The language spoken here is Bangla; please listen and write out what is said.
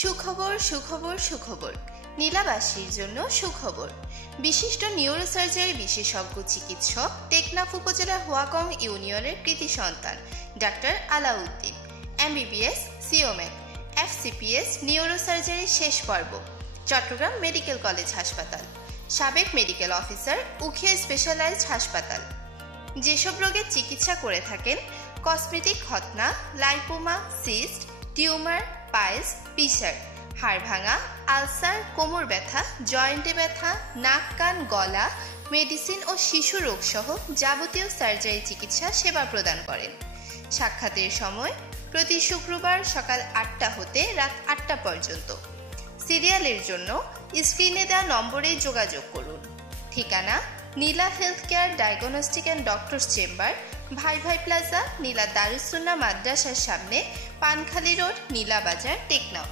সুখবর সুখবর সুখবর নীলাবাসীর জন্য সুখবর। বিশিষ্ট নিউরোসার্জারি বিশেষজ্ঞ চিকিৎসক টেকনাফ উপজেলার হোয়াকং ইউনিয়নের কৃতি সন্তান doctor Alauddin MBBS সিওমেট FCPS neurosurgery শেষ পর্ব চট্টগ্রাম মেডিকেল কলেজ হাসপাতাল, সাবেক মেডিকেল অফিসার উখিয়া স্পেশালাইজড হাসপাতাল। যেসব রোগের চিকিৎসা করে থাকেন কসমেটিক খতনা, lipoma, cyst, tumour, piles, fissure, হাড় ভাঙা, আলসার, কোমর ব্যথা, জয়েন্টে ব্যথা, নাক কান গলা, মেডিসিন ও শিশু রোগ সহ যাবতীয় সার্জারি চিকিৎসা সেবা প্রদান করেন। সাক্ষাতের সময় প্রতি শুক্রবার সকাল 8টা হতে রাত 8টা পর্যন্ত। সিরিয়ালের জন্য স্ক্রিনে দেওয়া নম্বরে যোগাযোগ করুন। ঠিকানা Neela health care diagnostic and doctors chamber, Bhai Bhai plaza, নীলা দারুস সুন্নাহ মাদ্রাসার সামনে, পানখালী রোড, নীলা বাজার, টেকনাফ।